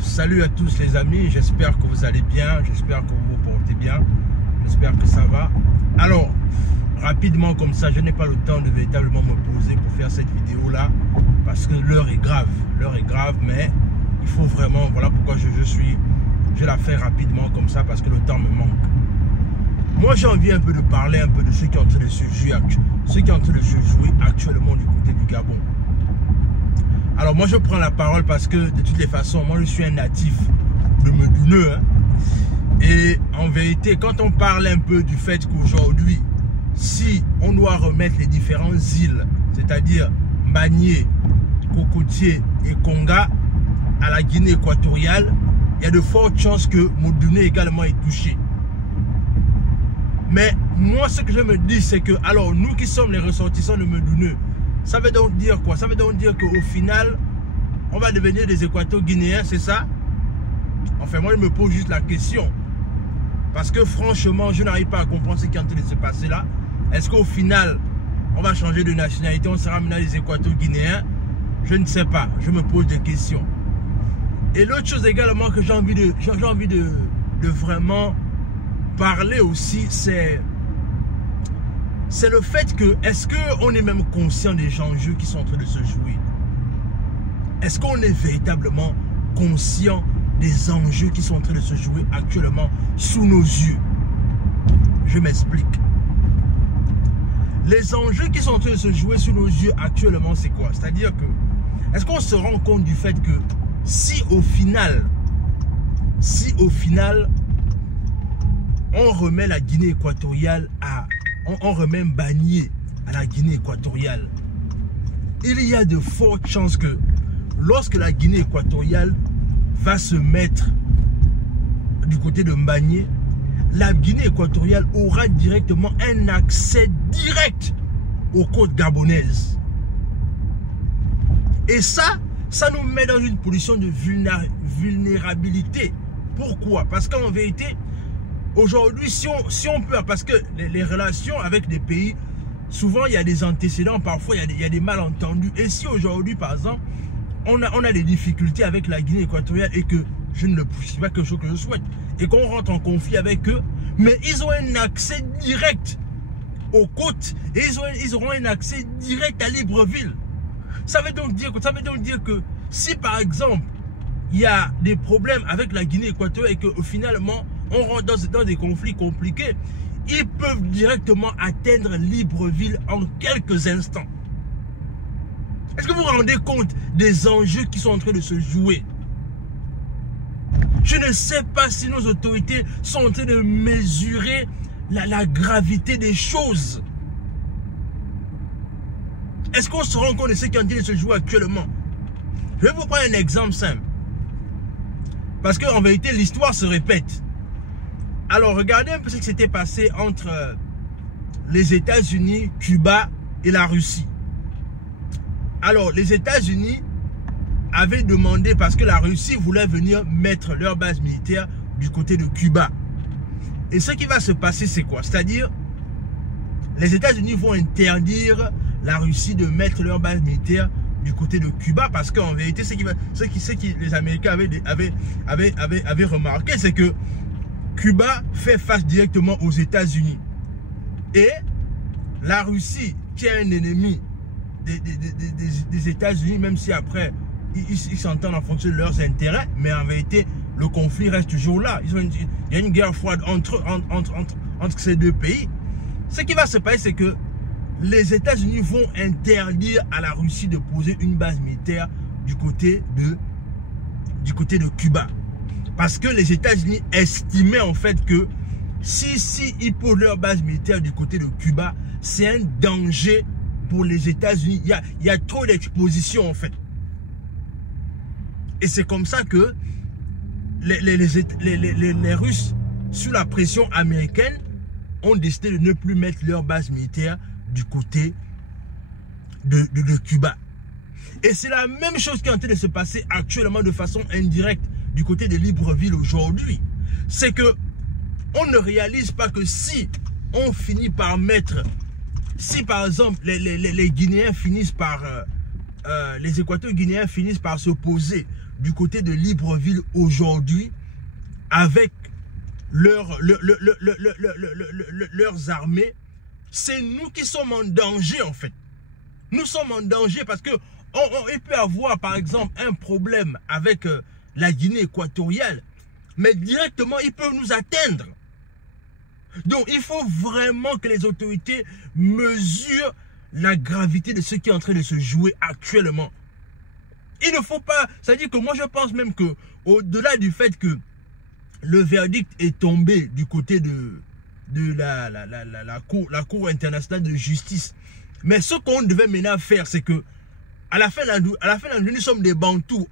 Salut à tous les amis, j'espère que vous allez bien, j'espère que vous vous portez bien, j'espère que ça va. Alors, rapidement comme ça, je n'ai pas le temps de véritablement me poser pour faire cette vidéo là, parce que l'heure est grave, mais il faut vraiment, voilà pourquoi je la fais rapidement comme ça, parce que le temps me manque. Moi j'ai envie un peu de parler un peu de ceux qui sont en train de se jouer, actuellement du côté du Gabon. Alors moi je prends la parole parce que de toutes les façons, moi je suis un natif de Medouneux. Et en vérité, quand on parle un peu du fait qu'aujourd'hui, si on doit remettre les différentes îles, c'est-à-dire Mbagné, Cocotier et Konga à la Guinée équatoriale, il y a de fortes chances que Medouneux également est touché. Mais moi ce que je me dis, c'est que alors nous qui sommes les ressortissants de Medouneux, ça veut donc dire quoi? Ça veut donc dire qu'au final, on va devenir des Équato-Guinéens, c'est ça? Enfin, moi, je me pose juste la question. Parce que franchement, je n'arrive pas à comprendre ce qui est en train de se passer là. Est-ce qu'au final, on va changer de nationalité, on sera maintenant des Équato-Guinéens? Je ne sais pas, je me pose des questions. Et l'autre chose également que j'ai envie de vraiment parler aussi, c'est le fait que, est-ce qu'on est même conscient des enjeux qui sont en train de se jouer? Est-ce qu'on est véritablement conscient des enjeux qui sont en train de se jouer actuellement sous nos yeux? Je m'explique. Les enjeux qui sont en train de se jouer sous nos yeux actuellement, c'est quoi? C'est-à-dire que, est-ce qu'on se rend compte du fait que si au final, on remet la Guinée équatoriale on remet Mbagné à la Guinée équatoriale, il y a de fortes chances que lorsque la Guinée équatoriale va se mettre du côté de Mbagné, la Guinée équatoriale aura directement un accès direct aux côtes gabonaises. Et ça nous met dans une position de vulnérabilité. Pourquoi? Parce qu'en vérité, aujourd'hui, si on peut, parce que les relations avec des pays, souvent il y a des antécédents, parfois il y a des malentendus. Et si aujourd'hui, par exemple, on a des difficultés avec la Guinée équatoriale et que je ne le pousse pas, quelque chose que je souhaite, et qu'on rentre en conflit avec eux, mais ils ont un accès direct aux côtes et ils auront un accès direct à Libreville. Ça veut donc dire que si par exemple il y a des problèmes avec la Guinée équatoriale et que finalement on rentre dans des conflits compliqués, ils peuvent directement atteindre Libreville en quelques instants. Est-ce que vous vous rendez compte des enjeux qui sont en train de se jouer? Je ne sais pas si nos autorités sont en train de mesurer la gravité des choses. Est-ce qu'on se rend compte de ce qui est en train de se jouer actuellement? Je vais vous prendre un exemple simple. Parce qu'en vérité, l'histoire se répète. Alors, regardez un peu ce qui s'était passé entre les États-Unis, Cuba et la Russie. Alors, les États-Unis avaient demandé, parce que la Russie voulait venir mettre leur base militaire du côté de Cuba. Et ce qui va se passer, c'est quoi? C'est-à-dire, les États-Unis vont interdire la Russie de mettre leur base militaire du côté de Cuba, parce qu'en vérité, ce que les Américains avaient remarqué, c'est que Cuba fait face directement aux États-Unis. Et la Russie, qui est un ennemi des États-Unis, même si après, ils s'entendent en fonction de leurs intérêts, mais en vérité, le conflit reste toujours là. Il y a une guerre froide entre ces deux pays. Ce qui va se passer, c'est que les États-Unis vont interdire à la Russie de poser une base militaire du côté de Cuba. Parce que les États-Unis estimaient en fait que si ils posent leur base militaire du côté de Cuba, c'est un danger pour les États-Unis. Il y a trop d'exposition en fait. Et c'est comme ça que les Russes, sous la pression américaine, ont décidé de ne plus mettre leur base militaire du côté de Cuba. Et c'est la même chose qui est en train de se passer actuellement de façon indirecte du côté de Libreville aujourd'hui. C'est que on ne réalise pas que si on finit par mettre, si par exemple les Guinéens finissent par, les Équato-Guinéens finissent par se poser du côté de Libreville aujourd'hui avec leurs armées, c'est nous qui sommes en danger en fait. Nous sommes en danger parce que il peut avoir par exemple un problème avec la Guinée équatoriale, mais directement ils peuvent nous atteindre. Donc il faut vraiment que les autorités mesurent la gravité de ce qui est en train de se jouer actuellement. Il ne faut pas, c'est-à-dire que moi je pense même que au-delà du fait que le verdict est tombé du côté de la Cour internationale de justice, mais ce qu'on devait maintenant faire, c'est que à la fin de la nous sommes des Bantous.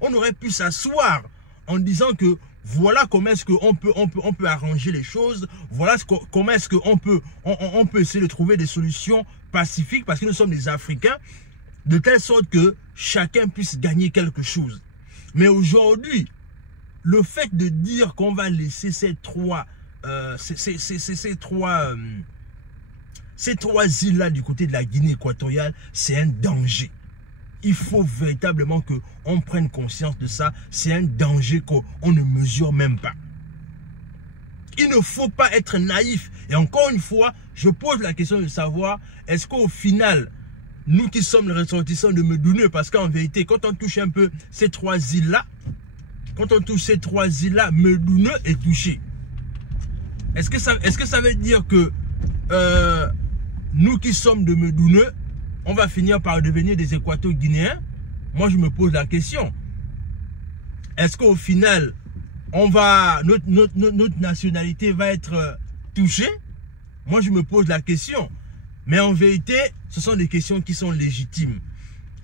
On aurait pu s'asseoir en disant que voilà comment est-ce qu'on peut arranger les choses, voilà comment est-ce qu'on peut essayer de trouver des solutions pacifiques parce que nous sommes des Africains, de telle sorte que chacun puisse gagner quelque chose. Mais aujourd'hui, le fait de dire qu'on va laisser ces trois îles-là du côté de la Guinée équatoriale, c'est un danger. Il faut véritablement qu'on prenne conscience de ça. C'est un danger qu'on ne mesure même pas. Il ne faut pas être naïf. Et encore une fois, je pose la question de savoir, est-ce qu'au final, nous qui sommes les ressortissants de Medoune, parce qu'en vérité, quand on touche un peu ces trois îles-là, Medoune est touché. Est-ce que ça veut dire que nous qui sommes de Medoune, on va finir par devenir des Équato-Guinéens? Moi, je me pose la question. Est-ce qu'au final, notre nationalité va être touchée? Moi, je me pose la question. Mais en vérité, ce sont des questions qui sont légitimes.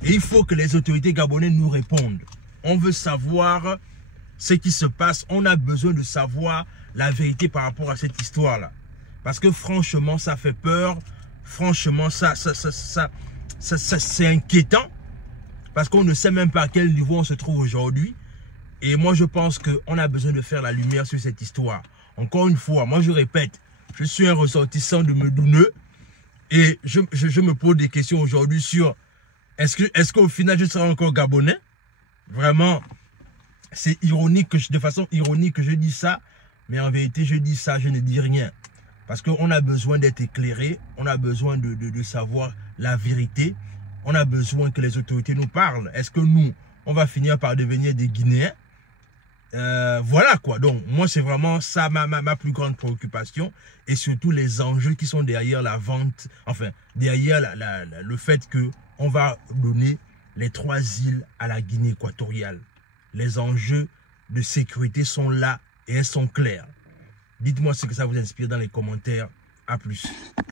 Et il faut que les autorités gabonaises nous répondent. On veut savoir ce qui se passe. On a besoin de savoir la vérité par rapport à cette histoire-là. Parce que franchement, ça fait peur. Franchement, c'est inquiétant. Parce qu'on ne sait même pas à quel niveau on se trouve aujourd'hui. Et moi, je pense qu'on a besoin de faire la lumière sur cette histoire. Encore une fois, moi je répète, je suis un ressortissant de Medoune. Et je me pose des questions aujourd'hui sur est-ce qu'au final je serai encore gabonais? Vraiment, c'est ironique, de façon ironique que je dis ça. Mais en vérité, je dis ça, je ne dis rien. Parce qu'on a besoin d'être éclairé, on a besoin de savoir la vérité. On a besoin que les autorités nous parlent. Est-ce que nous, on va finir par devenir des Guinéens? Voilà quoi. Donc, moi, c'est vraiment ça ma plus grande préoccupation. Et surtout les enjeux qui sont derrière la vente, enfin, derrière le fait qu'on va donner les trois îles à la Guinée équatoriale. Les enjeux de sécurité sont là et elles sont claires. Dites-moi ce que ça vous inspire dans les commentaires. À plus.